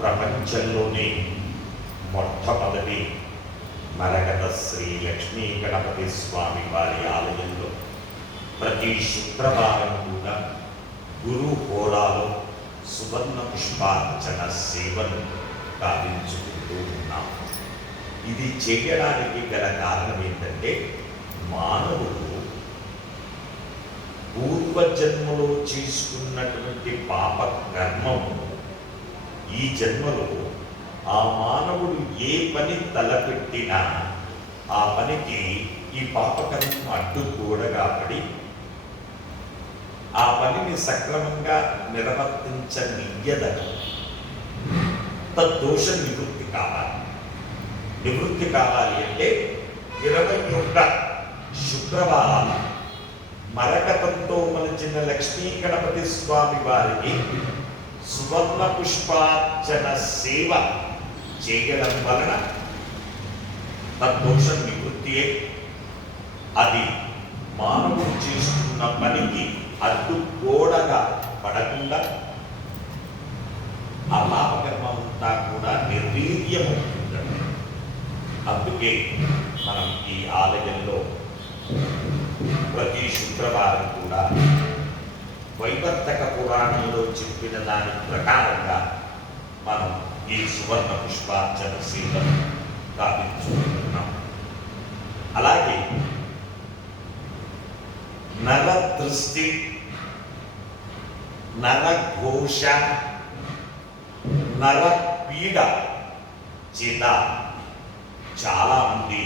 ప్రపంచంలోనే మొట్టమొదటి మరకత శ్రీ లక్ష్మీ గణపతి స్వామి వారి ఆలయంలో ప్రతి శుక్రవారం కూడా గురు హోరాలో సువర్ణ పుష్పార్చన సేవను గావించుకుంటూ ఉన్నాం. ఇది చేయడానికి గల కారణం ఏంటంటే, మానవుడు పూర్వజన్మలో చేసుకున్నటువంటి పాప కర్మము ఈ జన్మలో ఆ మానవుడు ఏ పని తలపెట్టినా ఆ పనికి ఈ పాపకర్మం అడ్డుగోడగా పడి ఆ పనిని సక్రమంగా నిర్వర్తించనియ్యదని తద్దోష నివృత్తి కావాలి. నివృత్తి కావాలి అంటే 21 శుక్రవారాలు మరకతంతో మలిచిన లక్ష్మీ గణపతి స్వామి వారికి సువర్ణ పుష్పార్చన సేవ చేయడం వలన తద్దోషం నివృత్తియే. అది మానవుడు చేస్తున్న పనికి అడ్డుగోడగా పడకుండా ఆ పాపకర్మం అంతా కూడా నిర్వీర్యమవుతుందండి. అందుకే మనం ఈ ఆలయంలో ప్రతి శుక్రవారం కూడా వైవర్తక పురాణంలో చెప్పిన దాని ప్రకారంగా మనం ఈ సువర్ణ పుష్పార్చన సేవను గావించుకుంటున్నాం. అలాగే నరదృష్టి, నరఘోష, నరపీడ చేత చాలా మంది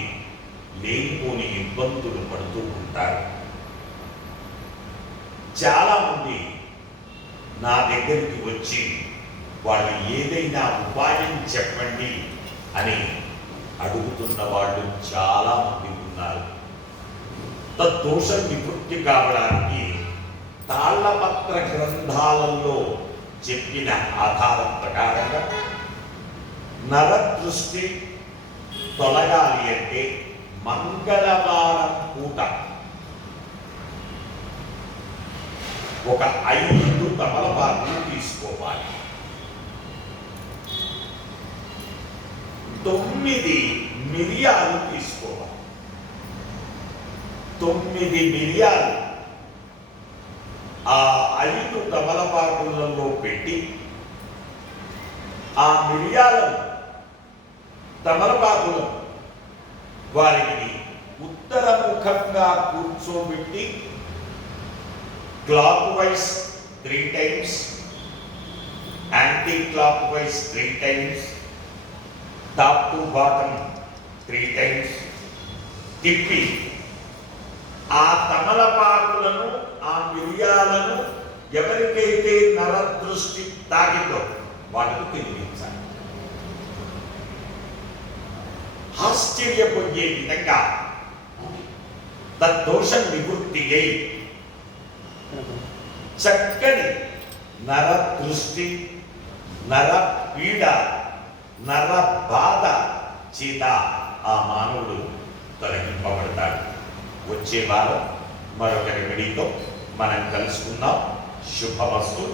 లేనిపోని ఇబ్బందులు పడుతూ ఉంటారు. చాలా మంది నా దగ్గరికి వచ్చి వాళ్ళు ఏదైనా ఉపాయం చెప్పండి అని అడుగుతున్న వాళ్ళు చాలా మంది ఉన్నారు. తద్దోషం నివృత్తి కావడానికి తాళపత్ర గ్రంథాలలో చెప్పిన ఆధారం ప్రకారంగా నరదృష్టి తొలగాలి అంటే మంగళవారం పూట ఒక 5 తమలపాకులు తీసుకోవాలి. 9 మిరియాలు తీసుకోవాలి. 9 మిరియాలు ఆ 5 తమలపాకులలో పెట్టి ఆ మిరియాలను తమలపాకులను వారికి ఉత్తరముఖంగా కూర్చోబెట్టి clock wise 3 times, anti clock wise 3 times, top to bottom 3 times తిప్పి ఆ తమలపాకులను ఆ మిరియాలను ఎవరికైతే నరదృష్టి తాకిందో వాళ్ళకు తినిపించాలి. ఆశ్చర్యపోయే విధంగా తద్దోషం నివృత్తి అయి చక్కని నరదృష్టి, నర పీడ, నర బాధ చేత ఆ మానవుడు తొలగింపబడతాడు. వచ్చే వారం మరొక రెమెడీతో మనం కలుసుకుందాం. శుభమస్తు.